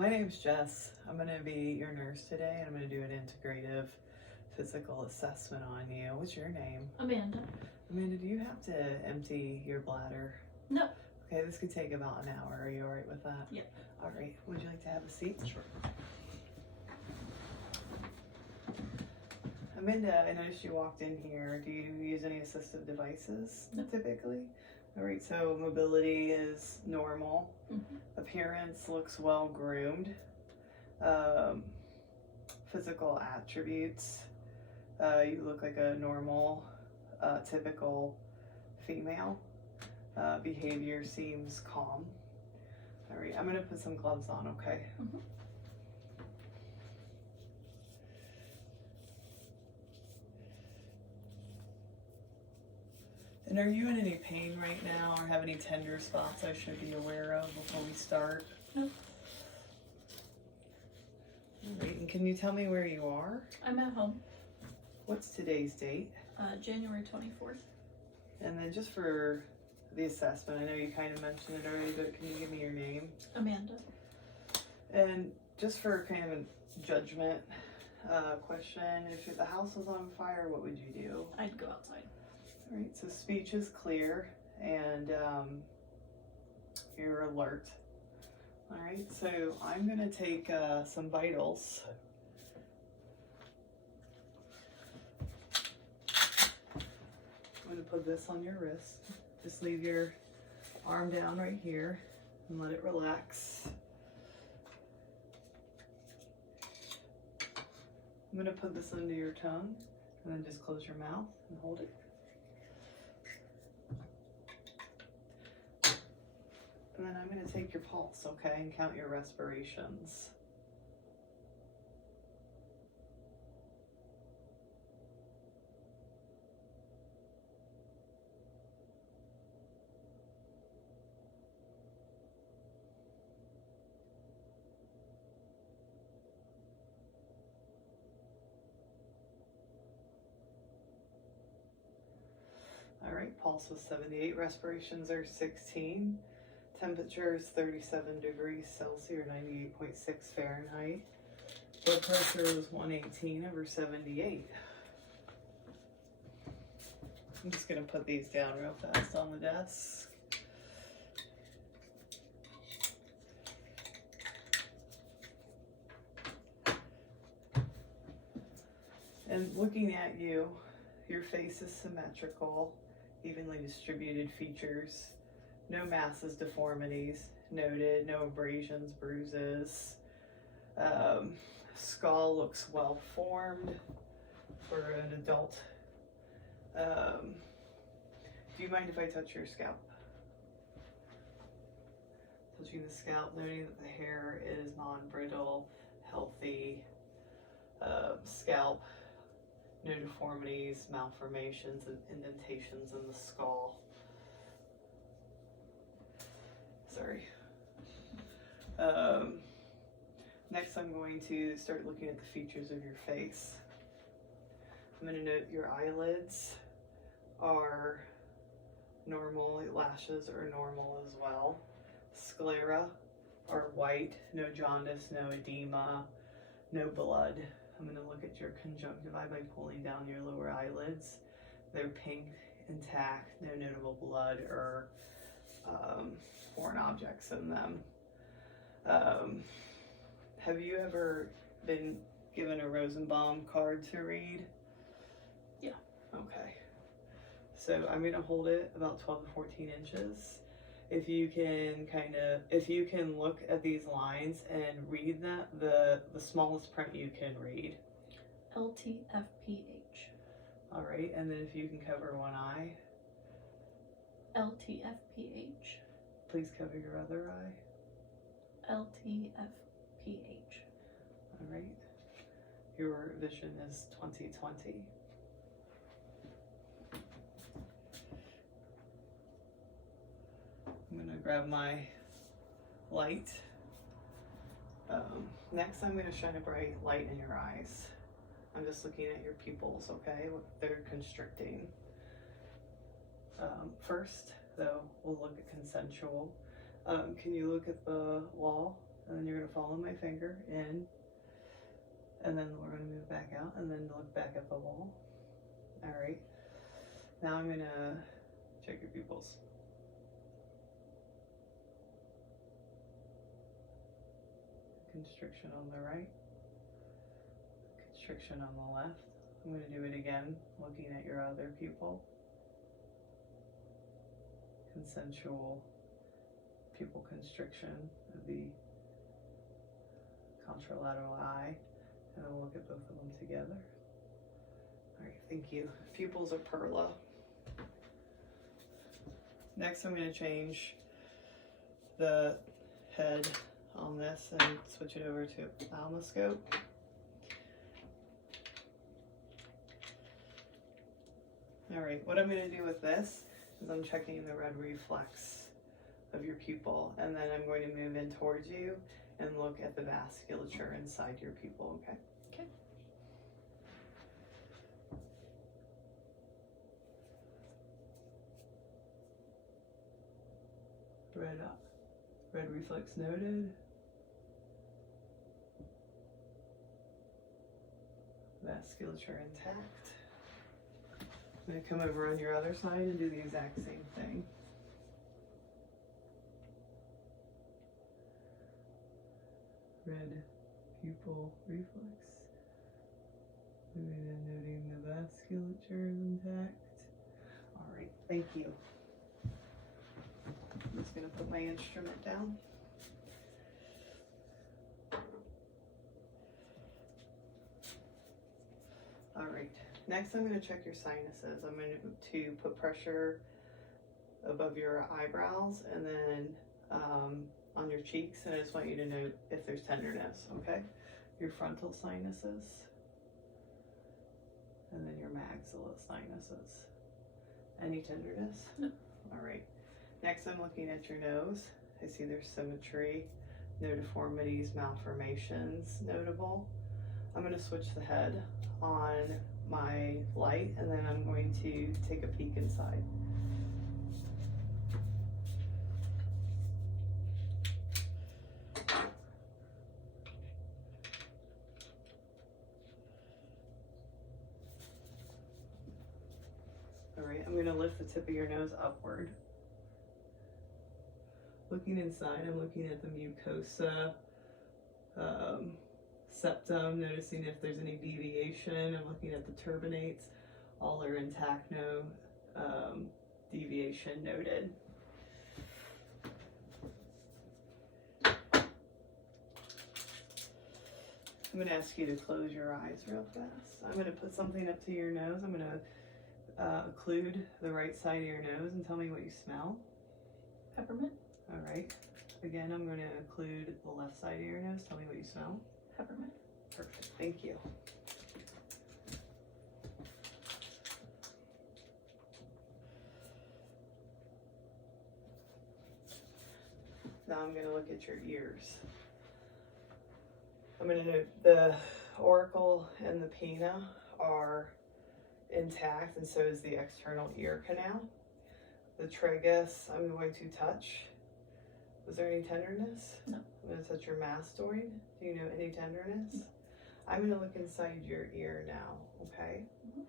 My name's Jess. I'm going to be your nurse today, and I'm going to do an integrative physical assessment on you. What's your name? Amanda. Amanda, do you have to empty your bladder? No. Okay, this could take about an hour. Are you all right with that? Yep. All right. Would you like to have a seat? Sure. Amanda, I noticed you walked in here. Do you use any assistive devices typically? All right, so mobility is normal. Appearance looks well groomed. Physical attributes, you look like a normal, typical female. Behavior seems calm. All right, I'm gonna put some gloves on, okay? And are you in any pain right now or have any tender spots I should be aware of before we start? No. All right, and can you tell me where you are? I'm at home. What's today's date? January 24th. And then just for the assessment, I know you kind of mentioned it already, but can you give me your name? Amanda. And just for kind of a judgment question, if the house was on fire, what would you do? I'd go outside. All right, so speech is clear and you're alert. All right, so I'm gonna take some vitals. I'm gonna put this on your wrist. Just leave your arm down right here and let it relax. I'm gonna put this under your tongue and then just close your mouth and hold it. And then I'm going to take your pulse, okay, and count your respirations. All right, pulse was 78, respirations are 16. Temperature is 37 degrees Celsius, or 98.6 Fahrenheit. Blood pressure is 118/78. I'm just going to put these down real fast on the desk. And looking at you, your face is symmetrical, evenly distributed features. No masses, deformities noted, no abrasions, bruises. Skull looks well formed for an adult. Do you mind if I touch your scalp? Touching the scalp, noting that the hair is non-brittle, healthy scalp, no deformities, malformations, and indentations in the skull. Sorry. Next, I'm going to start looking at the features of your face. I'm going to note your eyelids are normal, lashes are normal as well. Sclera are white, no jaundice, no edema, no blood. I'm going to look at your conjunctivi by pulling down your lower eyelids. They're pink, intact, no notable blood or foreign objects in them. Have you ever been given a Rosenbaum card to read? Yeah. Okay. So I'm going to hold it about 12 to 14 inches. If you can look at these lines and read that, the smallest print you can read. LTFPH. All right, and then if you can cover one eye. LTFPH. Please cover your other eye. LTFPH. All right. Your vision is 20/20. I'm gonna grab my light. Next, I'm gonna shine a bright light in your eyes. I'm just looking at your pupils, okay? They're constricting. First, though, we'll look at consensual. Can you look at the wall and then you're going to follow my finger in, and then we're going to move back out, and then look back at the wall. All right. Now I'm going to check your pupils. Constriction on the right, constriction on the left. I'm going to do it again, looking at your other pupil. Consensual pupil constriction of the contralateral eye, and I'll look at both of them together. All right, thank you. Pupils are Perla. Next, I'm going to change the head on this and switch it over to ophthalmoscope. All right, what I'm going to do with this is I'm checking the red reflex of your pupil, and then I'm going to move in towards you and look at the vasculature inside your pupil, okay? Okay. Red reflex noted. Vasculature intact. I'm going to come over on your other side and do the exact same thing. Red pupil reflex. Moving and noting the vasculature is intact. All right, thank you. I'm just going to put my instrument down. All right, next I'm going to check your sinuses. I'm going to put pressure above your eyebrows and then on your cheeks, and I just want you to note if there's tenderness, okay? Your frontal sinuses, and then your maxilla sinuses. Any tenderness? No. All right. Next, I'm looking at your nose. I see there's symmetry, no deformities, malformations notable. I'm going to switch the head on my light, and then I'm going to take a peek inside. All right, I'm going to lift the tip of your nose upward. Looking inside, I'm looking at the mucosa, septum, noticing if there's any deviation. I'm looking at the turbinates. All are intact, no deviation noted. I'm going to ask you to close your eyes real fast. I'm going to put something up to your nose. I'm going to occlude the right side of your nose and tell me what you smell. Peppermint. All right. Again, I'm going to occlude the left side of your nose. Tell me what you smell. Peppermint. Perfect. Thank you. Now I'm going to look at your ears. I'm going to note the auricle and the pinna are intact, and so is the external ear canal. The tragus I'm going to touch. Was there any tenderness? No. I'm going to touch your mastoid. Do you know any tenderness? No. I'm going to look inside your ear now, okay? Mm-hmm.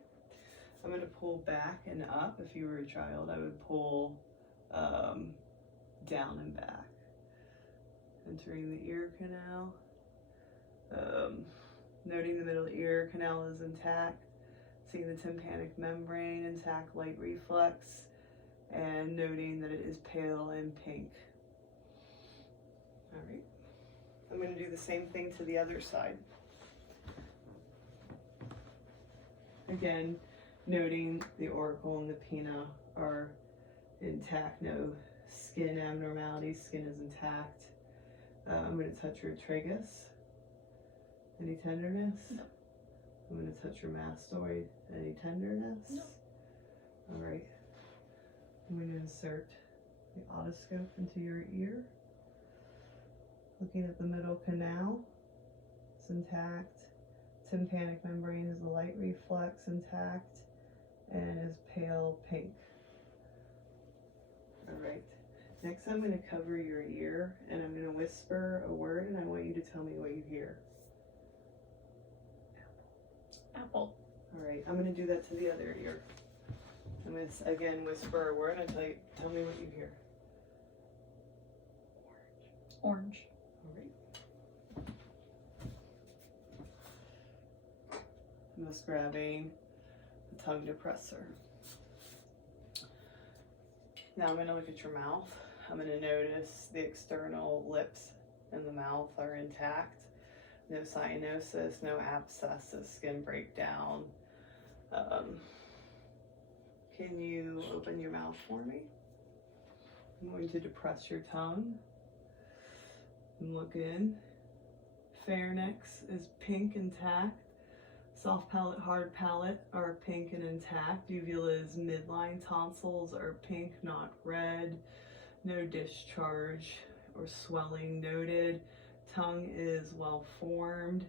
I'm going to pull back and up. If you were a child, I would pull down and back. Entering the ear canal. Noting the middle ear canal is intact. Seeing the tympanic membrane intact, light reflex, and noting that it is pale and pink. All right. I'm going to do the same thing to the other side. Again, noting the auricle and the pinna are intact, no skin abnormalities, skin is intact. I'm going to touch your tragus. Any tenderness? No. I'm going to touch your mastoid. Any tenderness? No. All right. I'm going to insert the otoscope into your ear. Looking at the middle canal, it's intact. Tympanic membrane is the light reflex intact and is pale pink. All right. Next, I'm going to cover your ear and I'm going to whisper a word and I want you to tell me what you hear. Apple. All right, I'm going to do that to the other ear. I'm going to again whisper a word and tell me what you hear. Orange. All right. I'm just grabbing a tongue depressor. Now I'm going to look at your mouth. I'm going to notice the external lips and the mouth are intact. No cyanosis, no abscesses, skin breakdown. Can you open your mouth for me? I'm going to depress your tongue and look in. Pharynx is pink, intact. Soft palate, hard palate are pink and intact. Uvula is midline. Tonsils are pink, not red. No discharge or swelling noted. Tongue is well formed,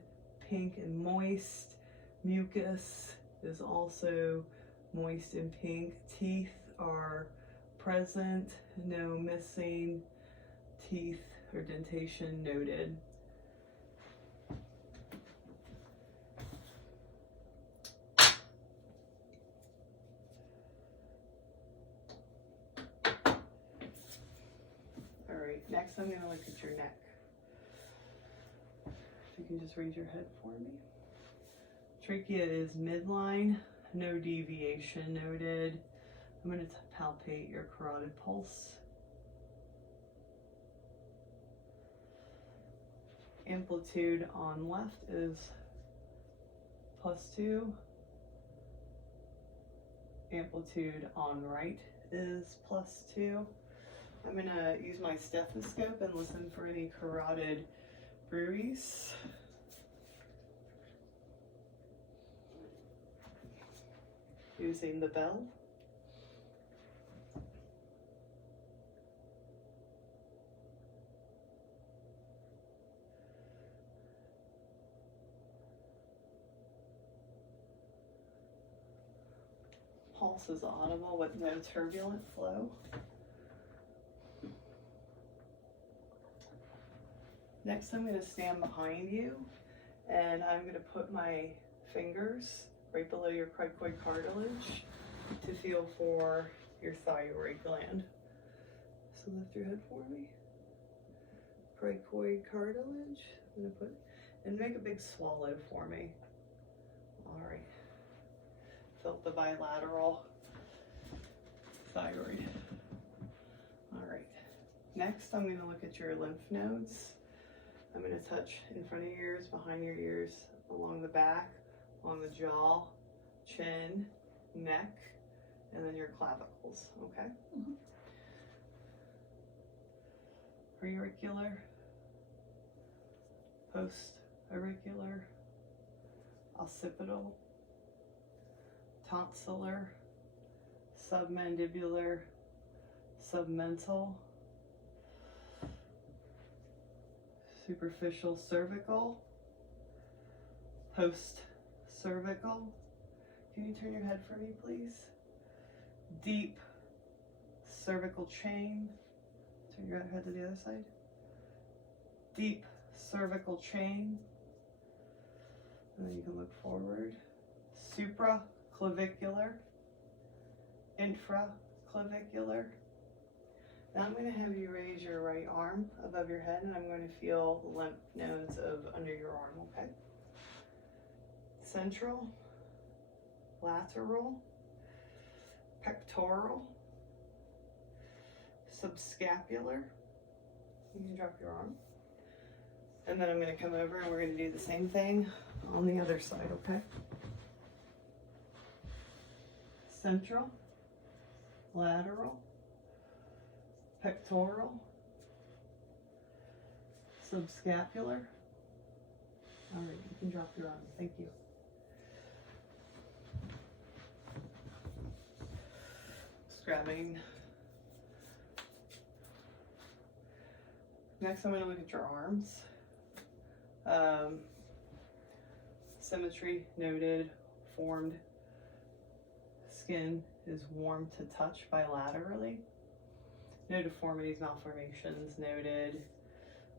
pink and moist. Mucus is also moist and pink. Teeth are present, no missing teeth or dentation noted. All right, next I'm going to look at your neck. If you can just raise your head for me. Trachea is midline, no deviation noted. I'm going to palpate your carotid pulse. Amplitude on left is +2. Amplitude on right is +2. I'm going to use my stethoscope and listen for any carotid bruits. Using the bell. Pulse is audible with no turbulent flow. Next, I'm going to stand behind you and I'm going to put my fingers right below your cricoid cartilage to feel for your thyroid gland. So lift your head for me. Cricoid cartilage. I'm going to put, and make a big swallow for me. All right. Felt the bilateral thyroid. All right. Next, I'm going to look at your lymph nodes. I'm going to touch in front of your ears, behind your ears, along the back, along the jaw, chin, neck, and then your clavicles, okay? Mm-hmm. Preauricular, post-auricular, occipital, tonsillar, submandibular, submental, superficial cervical, post-cervical. Can you turn your head for me, please? Deep cervical chain. Turn your head to the other side. Deep cervical chain. And then you can look forward. Supraclavicular, infraclavicular. Now I'm going to have you raise your right arm above your head and I'm going to feel the lymph nodes of under your arm, okay? Central, lateral, pectoral, subscapular. You can drop your arm. And then I'm going to come over and we're going to do the same thing on the other side, okay? Central, lateral, pectoral, subscapular. All right, you can drop your arm. Thank you. Just grabbing. Next, I'm going to look at your arms. Symmetry noted, formed. Skin is warm to touch bilaterally. No deformities, malformations noted.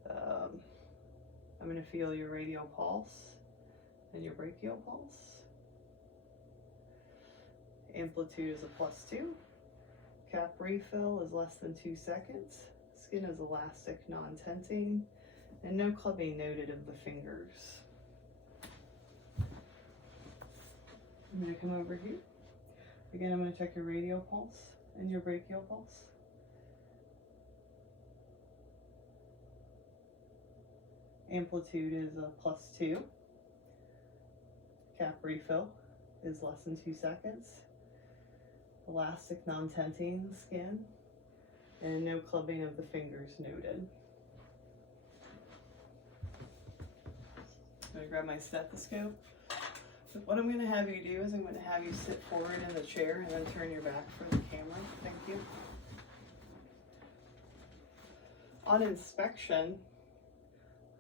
I'm going to feel your radial pulse and your brachial pulse. Amplitude is a +2. Cap refill is less than 2 seconds. Skin is elastic, non-tenting, and no clubbing noted of the fingers. I'm going to come over here. Again, I'm going to check your radial pulse and your brachial pulse. Amplitude is a +2. Cap refill is less than 2 seconds. Elastic, non-tenting skin, and no clubbing of the fingers noted. I'm going to grab my stethoscope. So what I'm going to have you do is I'm going to have you sit forward in the chair and then turn your back for the camera. Thank you. On inspection,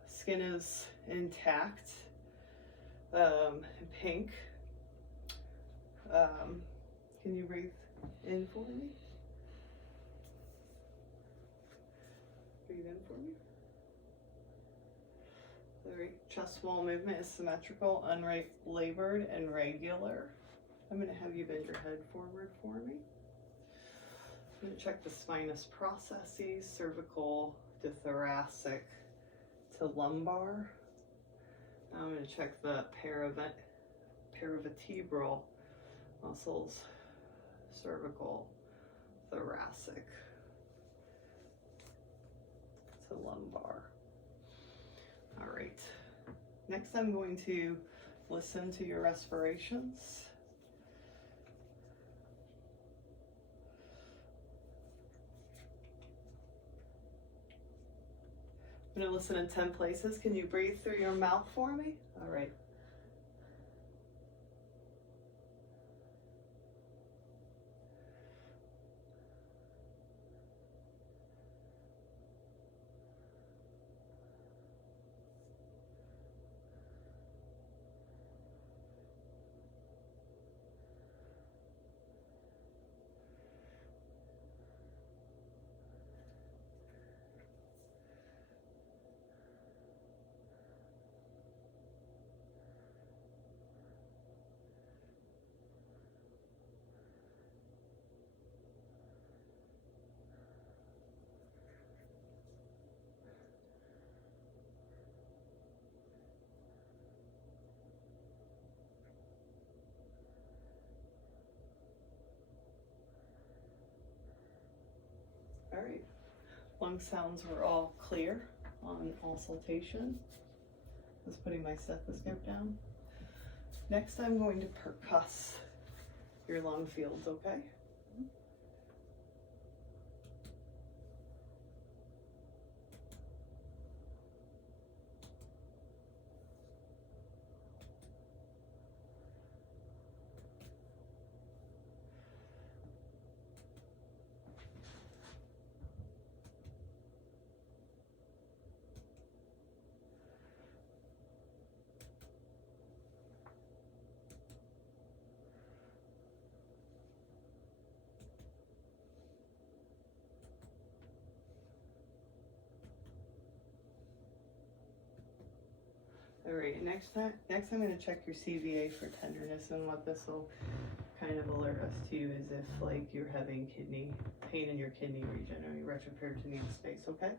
skin is intact, pink. Can you breathe in for me? Breathe in for me. All right. Chest wall movement is symmetrical, unlabored, and regular. I'm going to have you bend your head forward for me. I'm going to check the spinous processes, cervical to thoracic to lumbar. I'm going to check the paravertebral muscles, cervical, thoracic to lumbar. All right. Next, I'm going to listen to your respirations. I'm going to listen in 10 places. Can you breathe through your mouth for me? All right. All right. Lung sounds were all clear on auscultation. Just putting my stethoscope down. Next, I'm going to percuss your lung fields, okay? All right, next I'm going to check your CVA for tenderness, and what this will kind of alert us to is if like you're having pain in your kidney region or your retroperitoneal space, okay?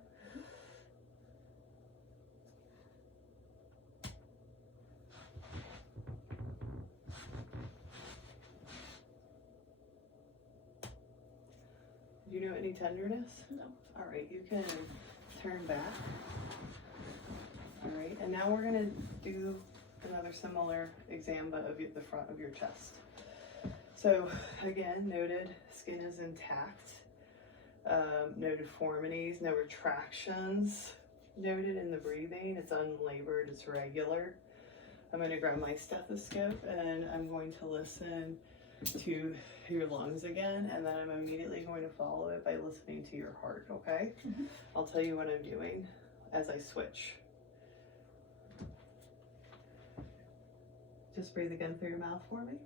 Do you know any tenderness? No. All right, you can turn back. All right, and now we're gonna do another similar exam, but of the front of your chest. So again, noted skin is intact, no deformities, no retractions noted in the breathing. It's unlabored, it's regular. I'm gonna grab my stethoscope and I'm going to listen to your lungs again, and then I'm immediately going to follow it by listening to your heart, okay? Mm-hmm. I'll tell you what I'm doing as I switch. Just breathe again through your mouth for me.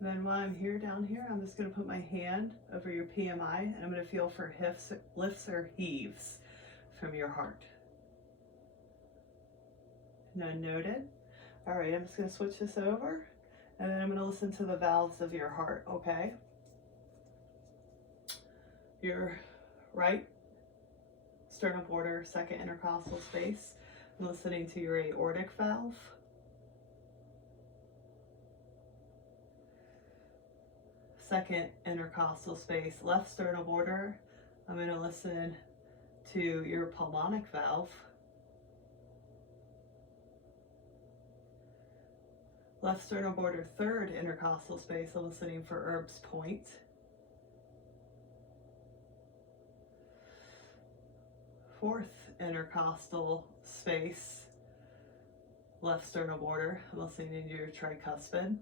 And then while I'm here, down here, I'm just going to put my hand over your PMI and I'm going to feel for lifts or heaves from your heart. None noted. All right, I'm just going to switch this over and then I'm going to listen to the valves of your heart, okay? Your right sternal border, second intercostal space. I'm listening to your aortic valve. Second intercostal space, left sternal border. I'm going to listen to your pulmonic valve. Left sternal border, third intercostal space, I'm listening for Erb's point. Fourth intercostal space, left sternal border, I'm listening to your tricuspid.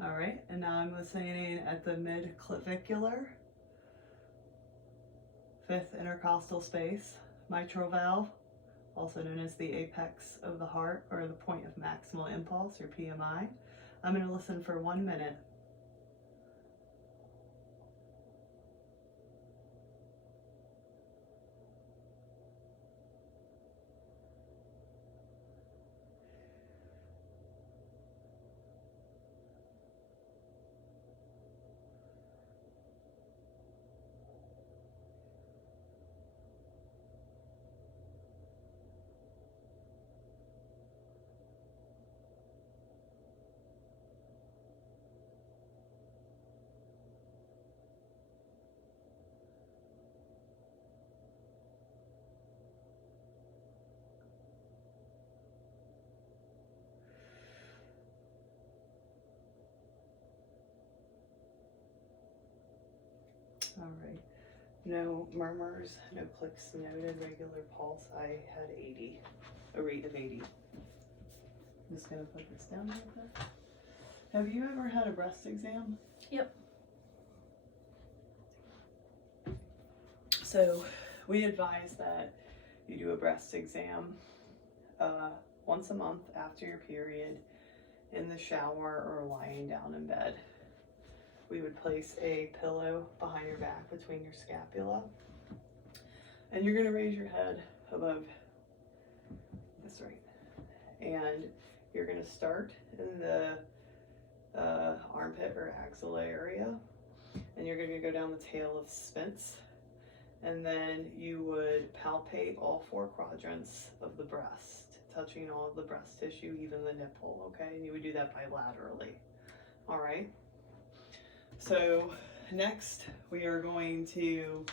All right, and now I'm listening at the mid-clavicular, fifth intercostal space, mitral valve, also known as the apex of the heart or the point of maximal impulse, your PMI. I'm going to listen for 1 minute. All right, no murmurs, no clicks noted, regular pulse. I had 80, a rate of 80. I'm just gonna put this down a little bit. Have you ever had a breast exam? Yep. So we advise that you do a breast exam once a month after your period, in the shower or lying down in bed. We would place a pillow behind your back between your scapula, and you're going to raise your head above this, right, and you're going to start in the armpit or axilla area, and you're going to go down the tail of Spence, and then you would palpate all 4 quadrants of the breast, touching all of the breast tissue, even the nipple, okay? And you would do that bilaterally, all right? So next we are going to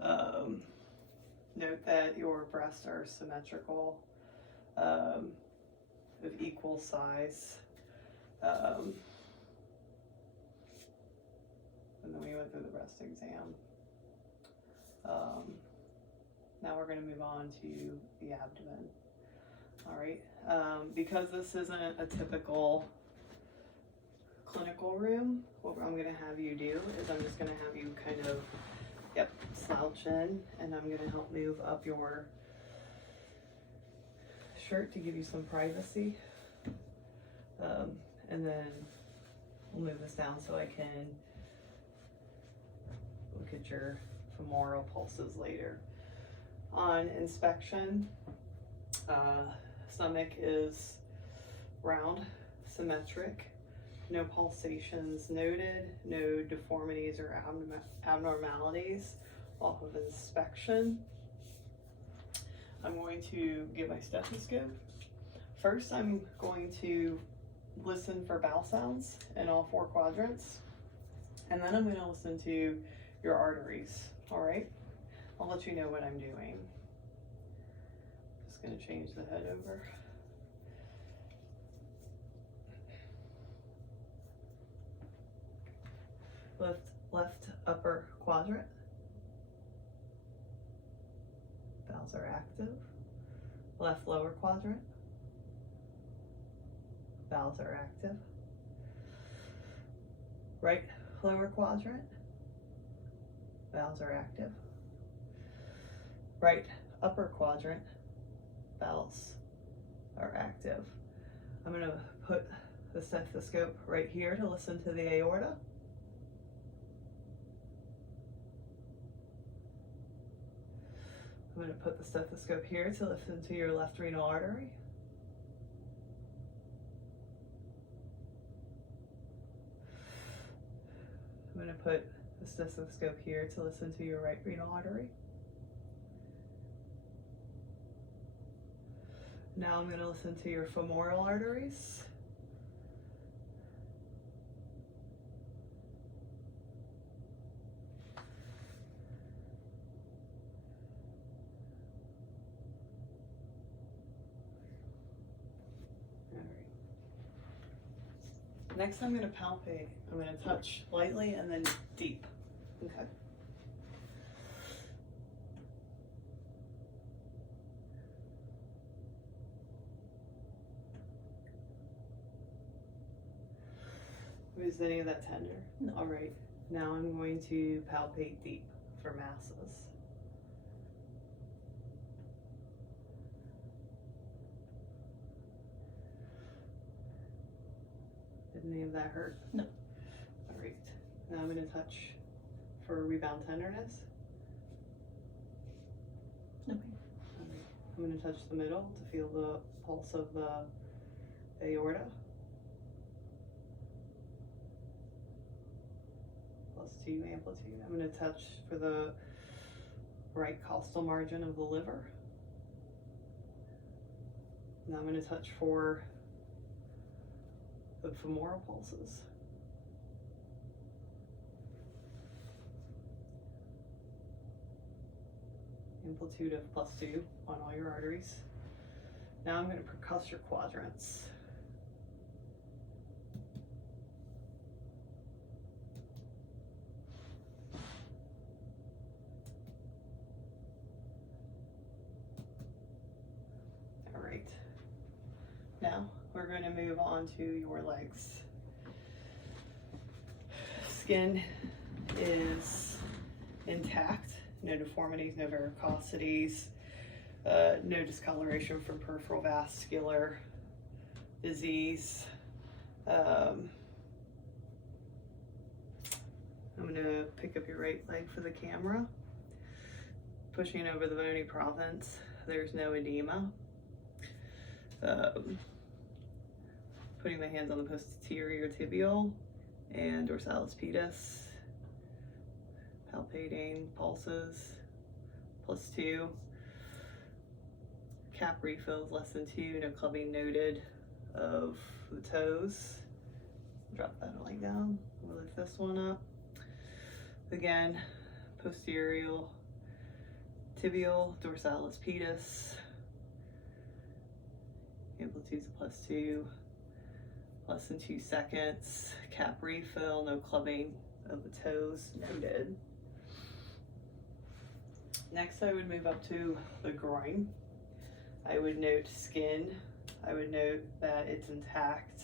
note that your breasts are symmetrical, of equal size. And then we went through the breast exam. Now we're going to move on to the abdomen. All right, because this isn't a typical clinical room, what I'm going to have you do is I'm just going to have you kind of, slouch in, and I'm going to help move up your shirt to give you some privacy. And then we'll move this down so I can look at your femoral pulses later. On inspection, stomach is round, symmetric, no pulsations noted, no deformities or abnormalities off of inspection. I'm going to get my stethoscope. First, I'm going to listen for bowel sounds in all 4 quadrants, and then I'm going to listen to your arteries, all right? I'll let you know what I'm doing. Just going to change the head over. Left upper quadrant. Valves are active. Left lower quadrant. Valves are active. Right lower quadrant. Valves are active. Right upper quadrant. Valves are active. I'm going to put the stethoscope right here to listen to the aorta. I'm going to put the stethoscope here to listen to your left renal artery. I'm going to put the stethoscope here to listen to your right renal artery. Now I'm going to listen to your femoral arteries. All right. Next I'm going to palpate. I'm going to touch lightly and then deep. Okay. Was any of that tender? No. All right. Now I'm going to palpate deep for masses. Did any of that hurt? No. All right. Now I'm going to touch for rebound tenderness. Okay. All right. I'm going to touch the middle to feel the pulse of the aorta. +2 amplitude. I'm going to touch for the right costal margin of the liver. Now I'm going to touch for the femoral pulses. Amplitude of +2 on all your arteries. Now I'm going to percuss your quadrants. All right. Now we're going to move on to your legs. Skin is intact, no deformities, no varicosities, no discoloration from peripheral vascular disease. I'm going to pick up your right leg for the camera. Pushing over the bony province, there's no edema. Putting my hands on the posterior tibial and dorsalis pedis, palpating pulses, +2. Cap refills less than 2, no clubbing noted of the toes. Drop that leg down, we'll lift this one up. Again, posterior tibial, dorsalis pedis, amplitudes of +2, less than 2 seconds. Cap refill, no clubbing of the toes noted. Next, I would move up to the groin. I would note skin. I would note that it's intact.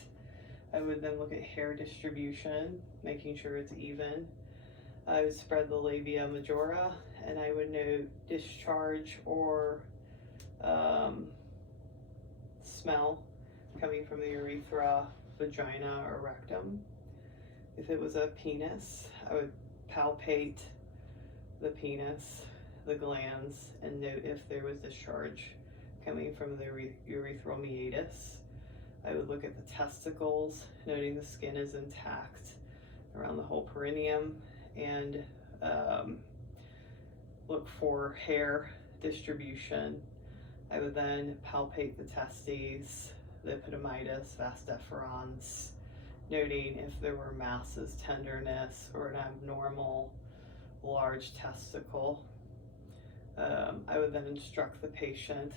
I would then look at hair distribution, making sure it's even. I would spread the labia majora, and I would note discharge or smell coming from the urethra, vagina, or rectum. If it was a penis, I would palpate the penis, the glands, and note if there was discharge coming from the urethral meatus. I would look at the testicles, noting the skin is intact around the whole perineum, and look for hair distribution. I would then palpate the testes, the epididymis, vas deferens, noting if there were masses, tenderness, or an abnormal large testicle. I would then instruct the patient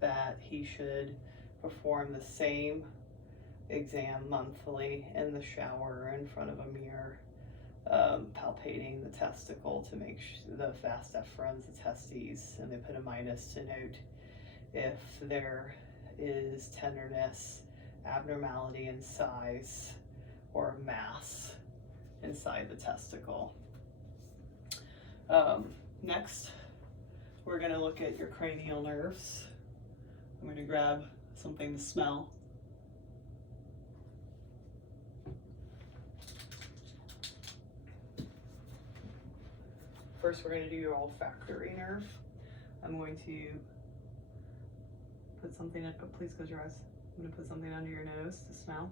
that he should perform the same exam monthly in the shower or in front of a mirror, palpating the testicle to make the vas deferens, the testes, and the epididymis to note if there is tenderness, abnormality in size, or mass inside the testicle. Next, we're going to look at your cranial nerves. I'm going to grab something to smell. First, we're going to do your olfactory nerve. I'm going to put something, please close your eyes. I'm going to put something under your nose to smell.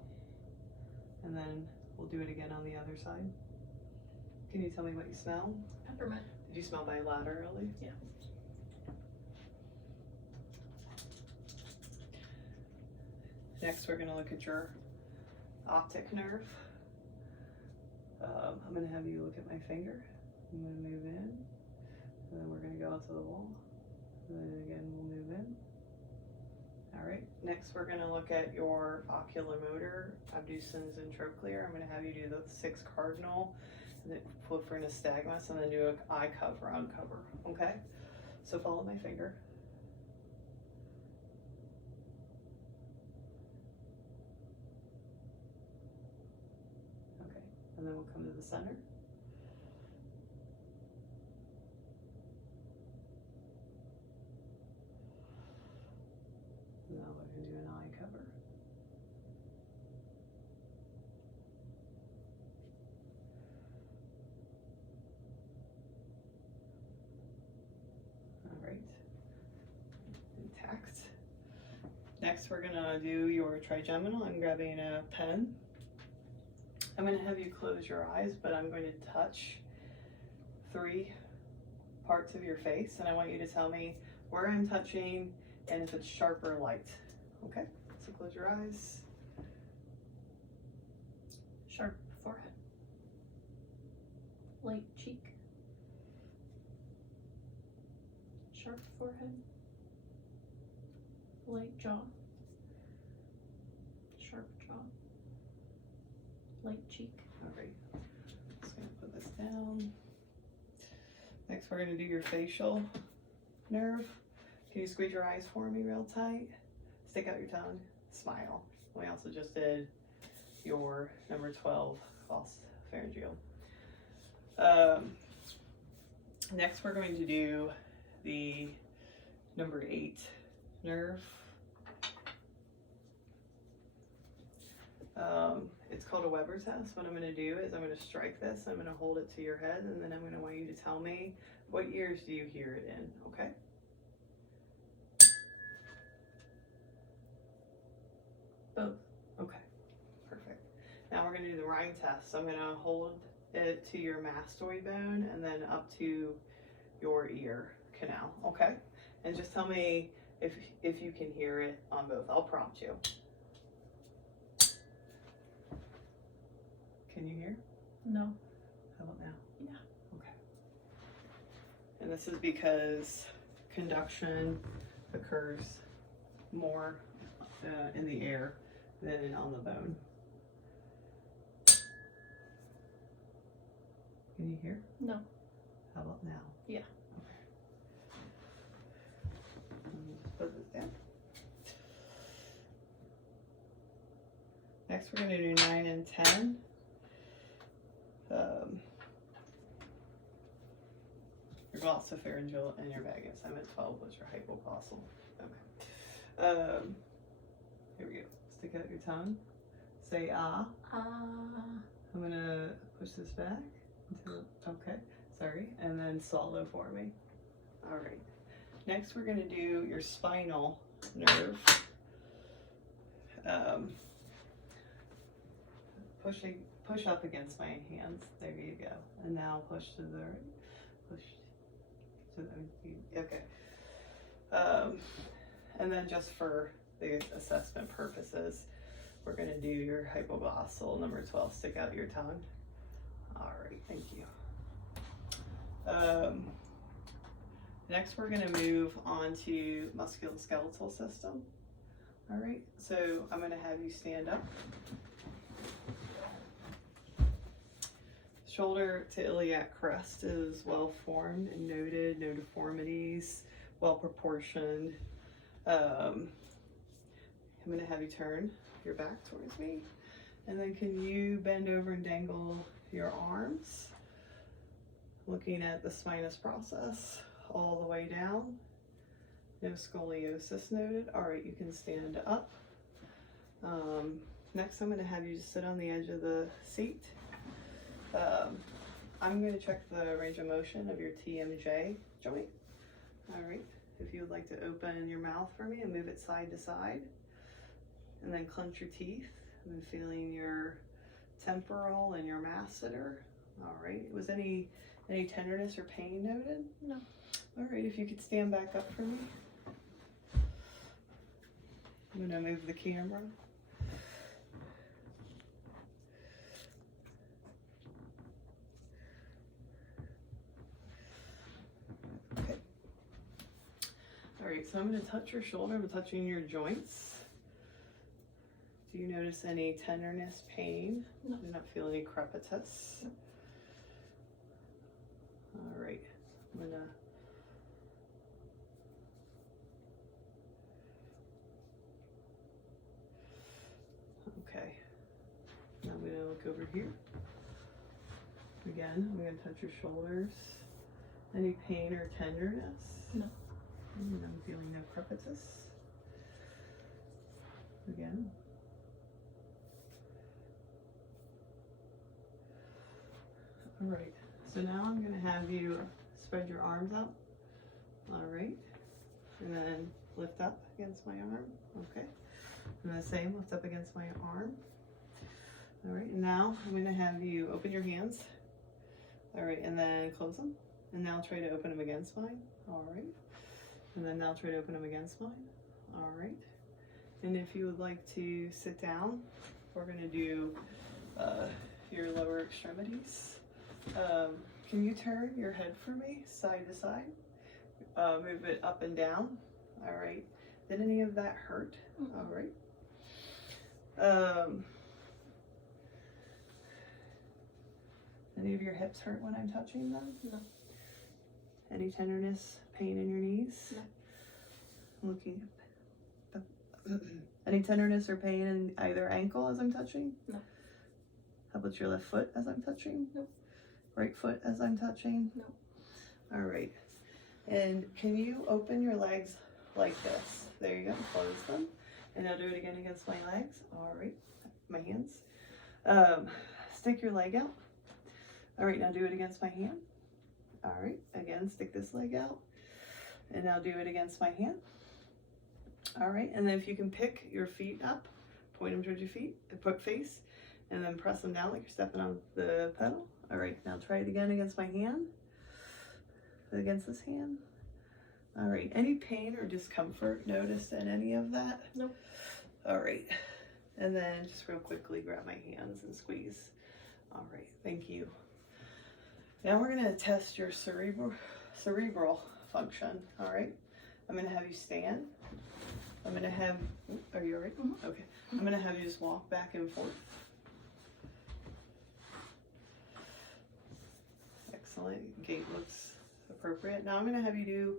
And then we'll do it again on the other side. Can you tell me what you smell? Peppermint. Did you smell bilaterally? Yeah. Next, we're going to look at your optic nerve. I'm going to have you look at my finger. I'm going to move in, and then we're going to go out to the wall, and then again we'll move in. All right, next we're going to look at your oculomotor, abducens and trochlear. I'm going to have you do the 6 cardinal, and then flip for nystagmus, and then do an eye cover, uncover, okay? So follow my finger. Okay, and then we'll come to the center. Now we're going to do an eye cover. All right, intact. Next, we're going to do your trigeminal. I'm grabbing a pen. I'm going to have you close your eyes, but I'm going to touch 3 parts of your face, and I want you to tell me where I'm touching and if it's sharp or light. Okay, so close your eyes. Sharp forehead. Light cheek. Sharp forehead. Light jaw. Sharp jaw. Light cheek. All right, just gonna put this down. Next, we're gonna do your facial nerve. Can you squeeze your eyes for me real tight? Stick out your tongue, smile. We also just did your number 12 false pharyngeal. Next, we're going to do the number 8 nerve. It's called a Weber test. What I'm going to do is I'm going to strike this, I'm going to hold it to your head, and then I'm going to want you to tell me what ears do you hear it in, okay? Both. Okay, perfect. Now we're going to do the rhyme test. So I'm going to hold it to your mastoid bone and then up to your ear canal, okay? And just tell me if you can hear it on both. I'll prompt you. Can you hear? No. How about now? Yeah. Okay. And this is because conduction occurs more in the air than on the bone. Can you hear? No. How about now? Yeah. Okay. Let me just put this down. Next, we're going to do 9 and 10. Your glossopharyngeal and your vagus. I'm at 12 was your hypoglossal. Okay. Here we go. Stick out your tongue. Say ah. I'm gonna push this back until, okay, sorry. And then swallow for me. All right. Next, we're gonna do your spinal nerve. Push up against my hands. There you go. And now push to the right. Push to the, okay. And then just for the assessment purposes, we're going to do your hypoglossal, number 12. Stick out your tongue. All right, thank you. Next, we're going to move on to musculoskeletal system. All right, so I'm going to have you stand up. Shoulder to iliac crest is well formed and noted, no deformities, well proportioned. I'm going to have you turn your back towards me, and then can you bend over and dangle your arms, looking at the spinous process all the way down, No scoliosis noted. All right, you can stand up. Next, I'm going to have you just sit on the edge of the seat. I'm going to check the range of motion of your TMJ joint. All right, if you would like to open your mouth for me and move it side to side, and then clench your teeth. I'm feeling your temporal and your masseter. All right, was any tenderness or pain noted? No. All right, if you could stand back up for me. I'm going to move the camera. Okay. All right, so I'm going to touch your shoulder. I'm touching your joints. Do you notice any tenderness, pain? No. Do not feel any crepitus? No. All right, I'm going to okay. Now I'm going to look over here. Again, I'm going to touch your shoulders. Any pain or tenderness? No. And I'm feeling no crepitus. Again. All right. So now I'm going to have you spread your arms up. All right. And then lift up against my arm. Okay. And the same, lift up against my arm. All right. And now I'm going to have you open your hands. All right. And then close them. And now try to open them against mine. All right. And then now try to open them against mine. All right. And if you would like to sit down, we're going to do your lower extremities. Can you turn your head for me, side to side? Move it up and down. All right. Did any of that hurt? Mm-hmm. All right. Any of your hips hurt when I'm touching them? No. Any tenderness, pain in your knees? No. Looking. Any tenderness or pain in either ankle as I'm touching? No. How about your left foot as I'm touching? No. Right foot as I'm touching? No. All right. And can you open your legs like this? There you go. Close them. And now do it again against my legs. All right. My hands. Stick your leg out. All right. Now do it against my hand. All right. Again, stick this leg out. And now do it against my hand. All right. And then if you can pick your feet up, point them towards your feet, face, and then press them down like you're stepping on the pedal. All right. Now try it again against my hand. Against this hand. All right. Any pain or discomfort noticed in any of that? Nope. All right. And then just real quickly grab my hands and squeeze. All right. Thank you. Now we're going to test your cerebral function. All right. I'm going to have you stand. I'm going to have, are you all right? Mm-hmm. Okay. I'm going to have you just walk back and forth. Excellent. Gait looks appropriate. Now I'm going to have you do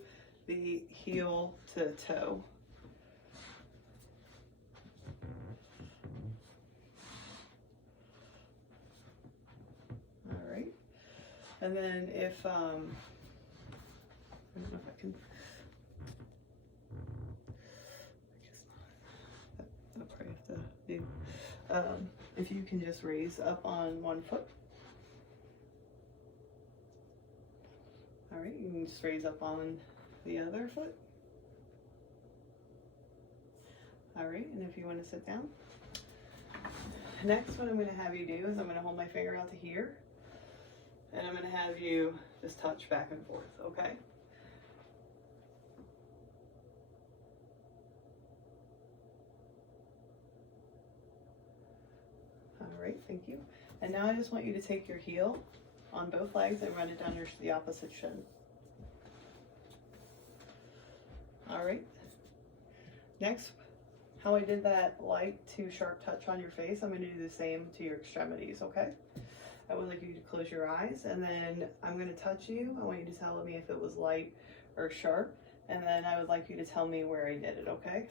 the heel to toe. All right. And then if, I don't know if I can, I guess not. I'll probably have to do, if you can just raise up on one foot. All right, you can just raise up on the other foot. All right, and if you want to sit down. Next, what I'm going to have you do is I'm going to hold my finger out to here, and I'm going to have you just touch back and forth, okay? All right, thank you. And now I just want you to take your heel on both legs and run it down the opposite shin. All right. Next, how I did that light to sharp touch on your face, I'm going to do the same to your extremities, okay? I would like you to close your eyes, and then I'm going to touch you. I want you to tell me if it was light or sharp, and then I would like you to tell me where I did it, okay?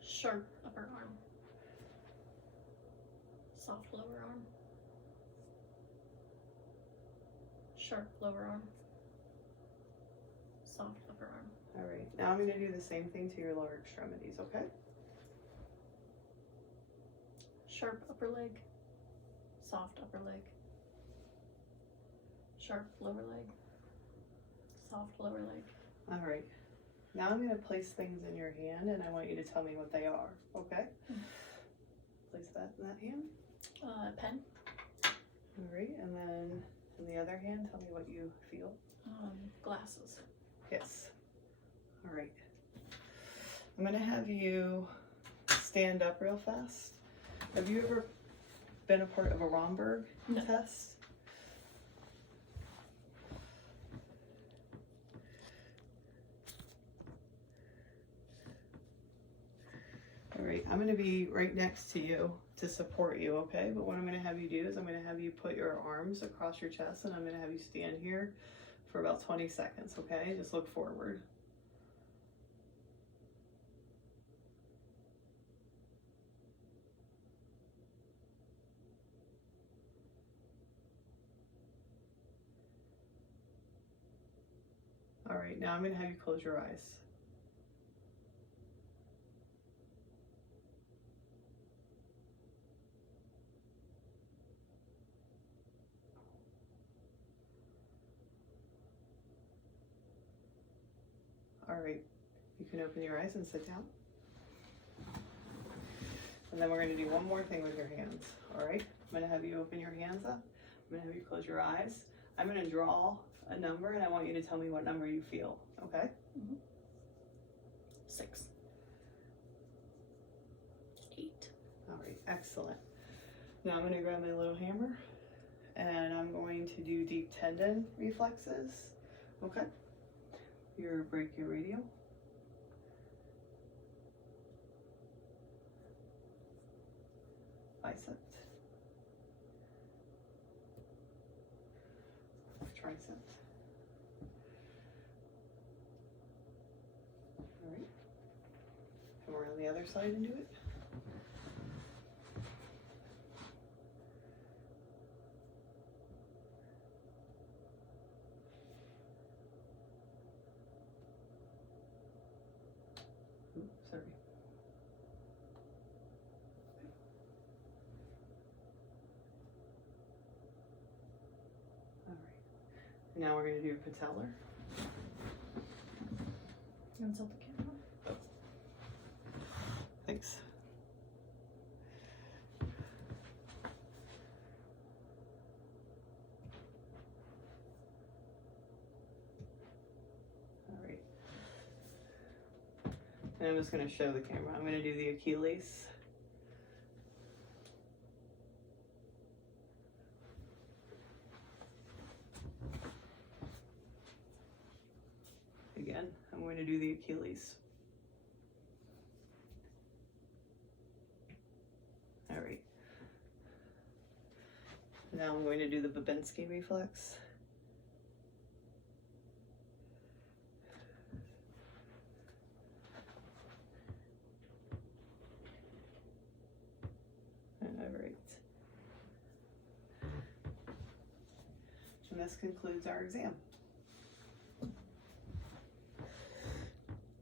Sharp upper arm. Soft lower arm. Sharp lower arm. soft upper arm. All right, now I'm going to do the same thing to your lower extremities, okay? Sharp upper leg, soft upper leg. Sharp lower leg, soft lower leg. All right, now I'm going to place things in your hand and I want you to tell me what they are, okay? Place that in that hand. Pen, All right, and then in the other hand, tell me what you feel. glasses. Yes. All right. I'm going to have you stand up real fast. Have you ever been a part of a Romberg No. test? All right, I'm going to be right next to you to support you, okay? But what I'm going to have you do is I'm going to have you put your arms across your chest and I'm going to have you stand here for about 20 seconds, okay? Just look forward. All right, now I'm going to have you close your eyes. All right, you can open your eyes and sit down. And then we're going to do one more thing with your hands, all right? I'm going to have you open your hands up. I'm going to have you close your eyes. I'm going to draw a number and I want you to tell me what number you feel, okay? 6, 8. All right, excellent. Now I'm going to grab my little hammer and I'm going to do deep tendon reflexes, okay? Your brachioradial. Bicep. Tricep. All right. And we're on the other side and do it. Oops, sorry. All right. Now we're going to do patellar. You want to tilt the camera? Thanks. All right. And I'm just going to show the camera. I'm going to do the Achilles. Again, I'm going to do the Achilles. All right. Now I'm going to do the Babinski reflex. All right. And this concludes our exam.